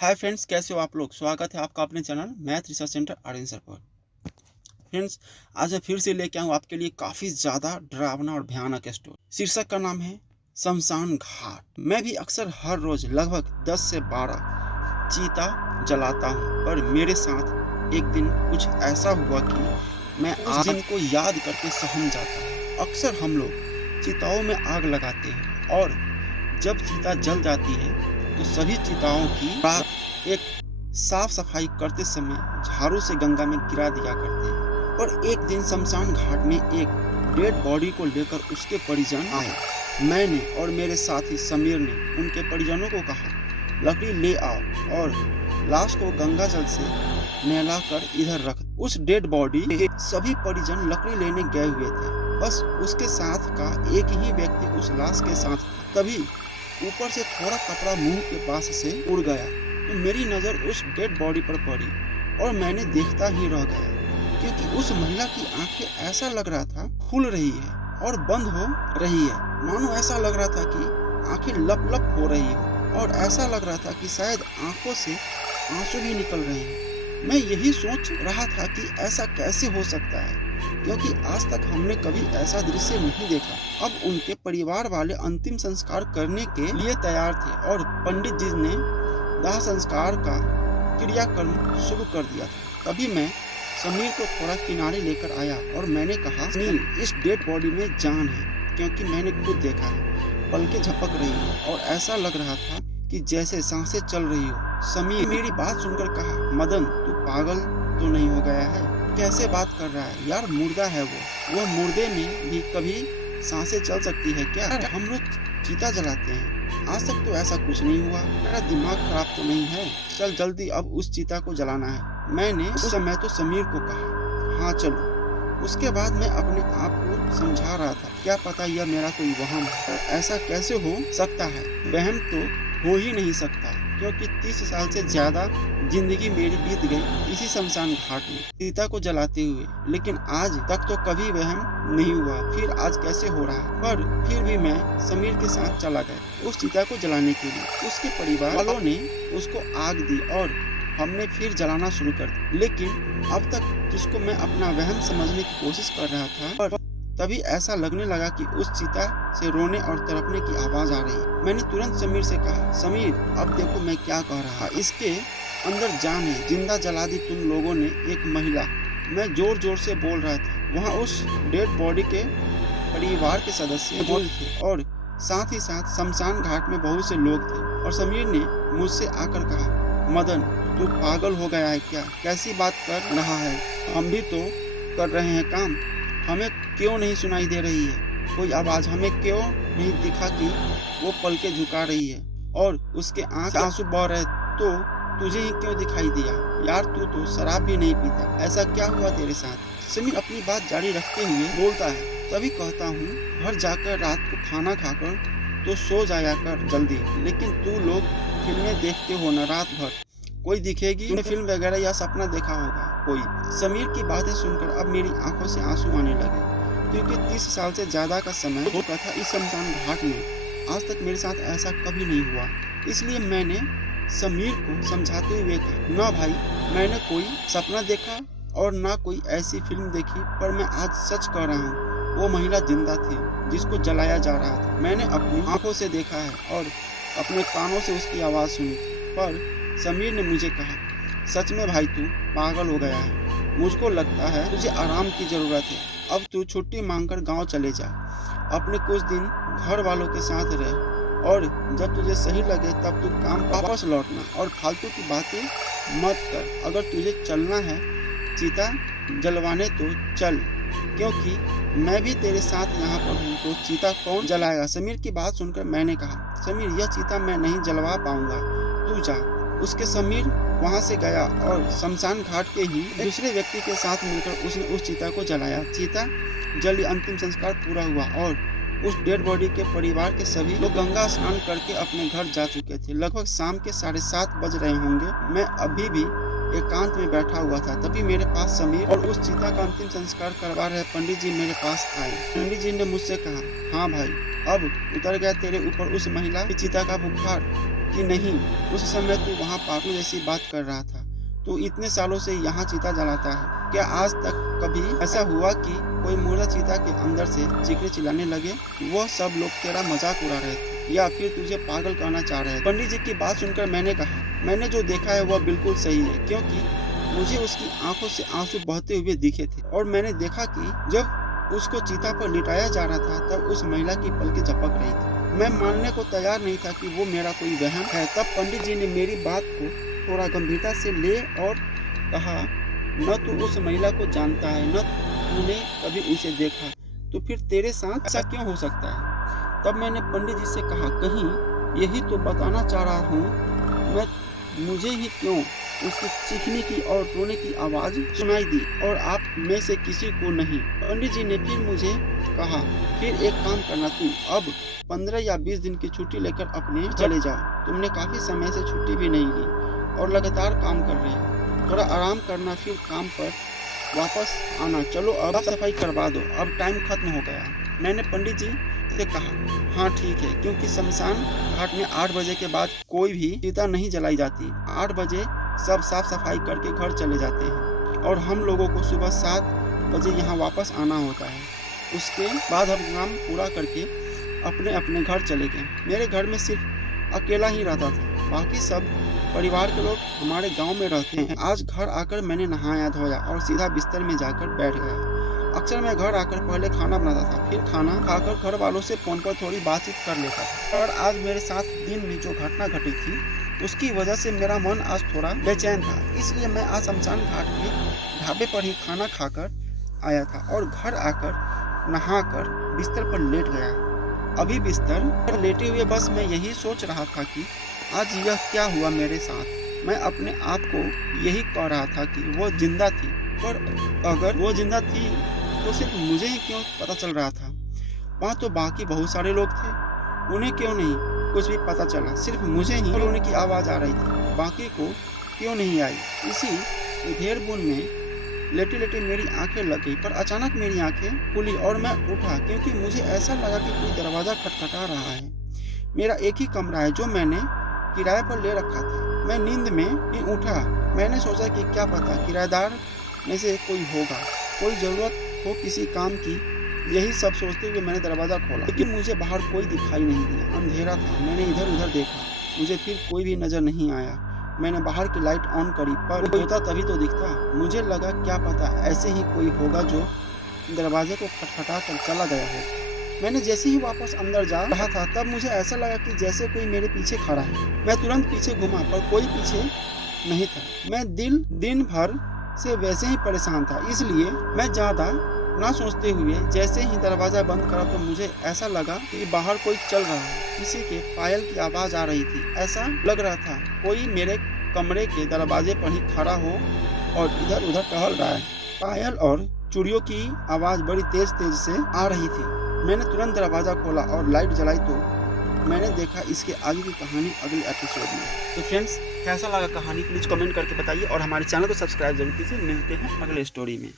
Hi friends, कैसे हो आप लोग। स्वागत है आपका अपने channel math research centre Aryan पर। फ्रेंड्स, आज मैं फिर से लेके आऊँ आपके लिए काफ़ी ज़्यादा डरावना और भयानक स्टोरी। शीर्षक का नाम है शमशान घाट। मैं भी अक्सर हर रोज लगभग 10 से 12 चीता जलाता हूँ, पर मेरे साथ एक दिन कुछ ऐसा हुआ कि मैं उस दिन को याद करके सहम जाता हूँ। अक्सर हम लोग चिताओं में आग लगाते हैं और जब चीता जल जाती है तो सभी चिताओं की राख एक साफ सफाई करते समय झाड़ू से गंगा में गिरा दिया करते हैं। पर एक दिन शमशान घाट में एक डेड बॉडी को लेकर उसके परिजन आए। मैंने और मेरे साथी समीर ने उनके परिजनों को कहा, लकड़ी ले आओ और लाश को गंगा जल से नहलाकर इधर रख। उस डेड बॉडी के सभी परिजन लकड़ी लेने गए हुए थे। बस उसके साथ का एक ही व्यक्ति उस लाश के साथ था। तभी ऊपर से थोड़ा कपड़ा मुंह के पास से उड़ गया तो मेरी नज़र उस डेड बॉडी पर पड़ी और मैंने देखता ही रह गया, क्योंकि उस महिला की आंखें ऐसा लग रहा था खुल रही है और बंद हो रही है। मानो ऐसा लग रहा था कि आंखें लप लप हो रही हो और ऐसा लग रहा था कि शायद आंखों से आंसू भी निकल रहे हैं। मैं यही सोच रहा था कि ऐसा कैसे हो सकता है, क्योंकि आज तक हमने कभी ऐसा दृश्य नहीं देखा। अब उनके परिवार वाले अंतिम संस्कार करने के लिए तैयार थे और पंडित जी ने दाह संस्कार का क्रियाक्रम शुरू कर दिया था। तभी मैं समीर को थोड़ा किनारे लेकर आया और मैंने कहा, समीर, इस डेड बॉडी में जान है, क्योंकि मैंने खुद देखा है। पलकें झपक रही हैं और ऐसा लग रहा था कि जैसे सांसें चल रही हो। समीर मेरी बात सुनकर कहा, मदन, तू पागल तो नहीं हो गया है? कैसे बात कर रहा है यार, मुर्दा है वो मुर्दे में भी कभी सांसें चल सकती है क्या? हम लोग चीता जलाते हैं, आज तक तो ऐसा कुछ नहीं हुआ। मेरा दिमाग खराब तो नहीं है? चल जल्दी अब उस चीता को जलाना है। मैंने उस समय तो समीर को कहा, हाँ चलो। उसके बाद मैं अपने आप को समझा रहा था, क्या पता यह मेरा कोई वहम है। ऐसा कैसे हो सकता है? वहम तो हो ही नहीं सकता, क्योंकि 30 साल से ज्यादा जिंदगी मेरी बीत गई इसी शमशान घाट में सीता को जलाते हुए, लेकिन आज तक तो कभी वहम नहीं हुआ। फिर आज कैसे हो रहा है? पर फिर भी मैं समीर के साथ चला गया उस चीता को जलाने के लिए। उसके परिवार वालों ने उसको आग दी और हमने फिर जलाना शुरू कर दिया। लेकिन अब तक जिसको मैं अपना वहम समझने की कोशिश कर रहा था, पर तभी ऐसा लगने लगा कि उस चीता से रोने और तड़पने की आवाज आ रही है। मैंने तुरंत समीर से कहा, समीर, अब देखो मैं क्या कह रहा। इसके अंदर जान है, जिंदा जला दी तुम लोगों ने एक महिला। मैं जोर जोर से बोल रहा था। वहाँ उस डेड बॉडी के परिवार के सदस्य मौजूद थे और साथ ही साथ शमशान घाट में बहुत से लोग थे। और समीर ने मुझसे आकर कहा, मदन, तू पागल हो गया है क्या? कैसी बात कर रहा है? हम भी तो कर रहे हैं काम। हमें क्यों नहीं सुनाई दे रही है कोई आवाज? हमें क्यों नहीं दिखा कि वो पलके झुका रही है और उसके आंख आंसू बह रहे? तो तुझे ही क्यों दिखाई दिया? यार, तू तो शराब भी नहीं पीता, ऐसा क्या हुआ तेरे साथ? समीर अपनी बात जारी रखते हुए बोलता है, तभी कहता हूँ, घर जाकर रात को खाना खाकर तो सो जाया कर जल्दी। लेकिन तू लोग फिल्में देखते हो ना रात भर, कोई दिखेगी तूने फिल्म वगैरह या सपना देखा होगा कोई। समीर की बातें सुनकर अब मेरी आंखों से आंसू आने लगे, क्योंकि 30 साल से ज्यादा का समय हो गया था इस शमशान घाट में। आज तक मेरे साथ ऐसा कभी नहीं हुआ। इसलिए मैंने समीर को समझाते हुए कहा, ना भाई, मैंने कोई सपना देखा और ना कोई ऐसी फिल्म देखी, पर मैं आज सच कह रहा हूँ, वो महिला जिंदा थी जिसको जलाया जा रहा था। मैंने अपनी आंखों से देखा है और अपने कानों से उसकी आवाज सुनी थी। पर समीर ने मुझे कहा, सच में भाई तू पागल हो गया है। मुझको लगता है तुझे आराम की जरूरत है। अब तू छुट्टी मांगकर गांव चले जा, अपने कुछ दिन घर वालों के साथ रह, और जब तुझे सही लगे तब तू काम वापस लौटना और फालतू की बातें मत कर। अगर तुझे चलना है चीता जलवाने तो चल, क्योंकि मैं भी तेरे साथ यहाँ पर हूँ। तो चीता कौन जलाएगा? समीर की बात सुनकर मैंने कहा, समीर, यह चीता मैं नहीं जलवा पाऊंगा, तू जा। उसके समीर वहां से गया और शमशान घाट के ही दूसरे व्यक्ति के साथ मिलकर उसने उस चीता को जलाया। चीता जली, अंतिम संस्कार पूरा हुआ और उस डेड बॉडी के परिवार के सभी लोग गंगा स्नान करके अपने घर जा चुके थे। लगभग शाम के 7:30 बज रहे होंगे। मैं अभी भी एकांत में बैठा हुआ था, तभी मेरे पास समीर और उस चीता का अंतिम संस्कार करवा रहे पंडित जी मेरे पास आए। पंडित जी ने मुझसे कहा, हाँ भाई, अब उतर गया तेरे ऊपर उस महिला की चिता का बुखार कि नहीं? उस समय तू वहाँ पागल जैसी बात कर रहा था। तू इतने सालों से यहाँ चीता जलाता है, क्या आज तक कभी ऐसा हुआ कि कोई मुर्दा चीता के अंदर से चीखने चिल्लाने लगे? वह सब लोग तेरा मजाक उड़ा रहे थे या फिर तुझे पागल कहना चाह रहे थे? पंडित जी की बात सुनकर मैंने कहा, मैंने जो देखा है वह बिल्कुल सही है, क्योंकि मुझे उसकी आंखों से आंसू बहते हुए दिखे थे और मैंने देखा कि जब उसको चीता पर लिटाया जा रहा था तब उस महिला की पलकें झपक रही थी। मैं मानने को तैयार नहीं था कि वो मेरा कोई वहम है। तब पंडित जी ने मेरी बात को थोड़ा गंभीरता से ले और कहा, न तू उस महिला को जानता है, न तूने कभी उसे देखा, तो फिर तेरे साथ ऐसा क्यों हो सकता है? तब मैंने पंडित जी से कहा, कहीं यही तो बताना चाह रहा हूँ, मुझे ही क्यों उसके चीखने की और रोने की आवाज सुनाई दी और आप में से किसी को नहीं। पंडित जी ने फिर मुझे कहा, फिर एक काम करना, तू अब 15 या 20 दिन की छुट्टी लेकर अपने चले जाओ। तुमने काफी समय से छुट्टी भी नहीं ली और लगातार काम कर रहे हो, थोड़ा आराम करना, फिर काम पर वापस आना। चलो अब सफाई करवा दो, अब टाइम खत्म हो गया। मैंने पंडित जी से कहा, हाँ ठीक है, क्योंकि शमशान घाट में 8 बजे के बाद कोई भी चिता नहीं जलाई जाती। 8 बजे सब साफ सफाई करके घर चले जाते हैं और हम लोगों को सुबह 7 बजे यहाँ वापस आना होता है। उसके बाद हम काम पूरा करके अपने अपने घर चले गए। मेरे घर में सिर्फ अकेला ही रहता था, बाकी सब परिवार के लोग हमारे गांव में रहते हैं। आज घर आकर मैंने नहाया धोया और सीधा बिस्तर में जाकर बैठ गया। अक्सर मैं घर आकर पहले खाना बनाता था, फिर खाना खाकर घर वालों से फोन पर थोड़ी बातचीत कर लेता था। और आज मेरे साथ दिन में जो घटना घटी थी उसकी वजह से मेरा मन आज थोड़ा बेचैन था, इसलिए मैं आज शमशान घाट के ढाबे पर ही खाना खाकर आया था और घर आकर नहाकर बिस्तर पर लेट गया। अभी बिस्तर पर लेटे हुए बस मैं यही सोच रहा था कि आज यह क्या हुआ मेरे साथ। मैं अपने आप को यही कह रहा था कि वो जिंदा थी, पर अगर वो जिंदा थी तो सिर्फ मुझे ही क्यों पता चल रहा था? वहाँ तो बाकी बहुत सारे लोग थे, उन्हें क्यों नहीं कुछ भी पता चला? सिर्फ मुझे ही रोने की आवाज़ आ रही थी, बाकी को क्यों नहीं आई? इसी घेर-बुन में लेटे लेटे मेरी आंखें लग गई, पर अचानक मेरी आंखें खुली और मैं उठा, क्योंकि मुझे ऐसा लगा कि कोई दरवाज़ा खटखटा रहा है। मेरा एक ही कमरा है जो मैंने किराए पर ले रखा था। मैं नींद में ही उठा। मैंने सोचा कि क्या पता किराएदार में से कोई होगा, कोई ज़रूरत हो किसी काम की। यही सब सोचते हुए मैंने दरवाज़ा खोला, लेकिन मुझे बाहर कोई दिखाई नहीं दिया। अंधेरा था। मैंने इधर उधर देखा, मुझे फिर कोई भी नज़र नहीं आया। मैंने बाहर की लाइट ऑन करी, पर कोई होता तभी तो दिखता। मुझे लगा क्या पता ऐसे ही कोई होगा जो दरवाजे को खटखटा कर चला गया हो। मैंने जैसे ही वापस अंदर जा रहा था तब मुझे ऐसा लगा कि जैसे कोई मेरे पीछे खड़ा है। मैं तुरंत पीछे घूमा, पर कोई पीछे नहीं था। मैं दिन भर से वैसे ही परेशान था, इसलिए मैं ज़्यादा ना सोचते हुए जैसे ही दरवाज़ा बंद करा तो मुझे ऐसा लगा कि बाहर कोई चल रहा है। किसी के पायल की आवाज़ आ रही थी। ऐसा लग रहा था कोई मेरे कमरे के दरवाजे पर ही खड़ा हो और इधर उधर टहल रहा है। पायल और चूड़ियों की आवाज़ बड़ी तेज तेज से आ रही थी। मैंने तुरंत दरवाज़ा खोला और लाइट जलाई तो मैंने देखा इसके आगे की कहानी अगले एपिसोड में। तो फ्रेंड्स, कैसा लगा कहानी प्लीज़ कमेंट करके बताइए और हमारे चैनल को सब्सक्राइब जरूर कीजिए। मिलते हैं अगले स्टोरी में।